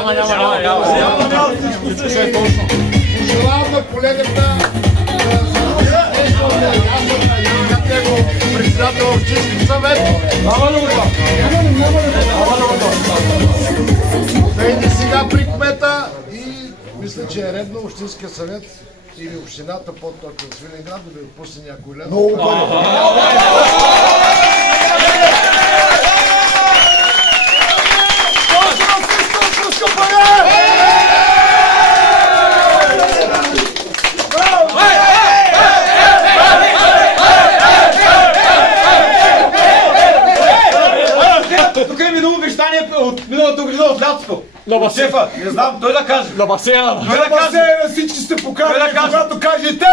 Няма. Пожелавам на колегата председател в Общински съвет. Дойде сега при кмета и мисля, че е редно Общинския съвет или общината, по-точно от Свиленград, да ви отпусне някой лев. Много пари. Тук е минало обещание от миналата година от лятото. Шефа, не знам, той да каже. На басейна. Той да каже, Всички сте поканени, когато кажете!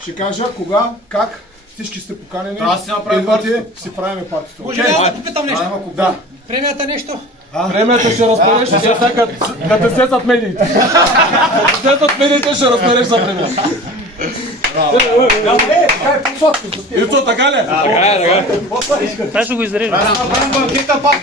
Ще кажа кога, как, всички сте поканени. Трябва да си направим партито. Си правим партито. Може ли да попитам нещо? Да. Премията нещо? Премията ще разбереш, да те слезат медиите. Да те слезат медиите, ще разбереш за премията. Ицо, така ли? Така е. Трябва да го изрежем. Аз направим банкета пак,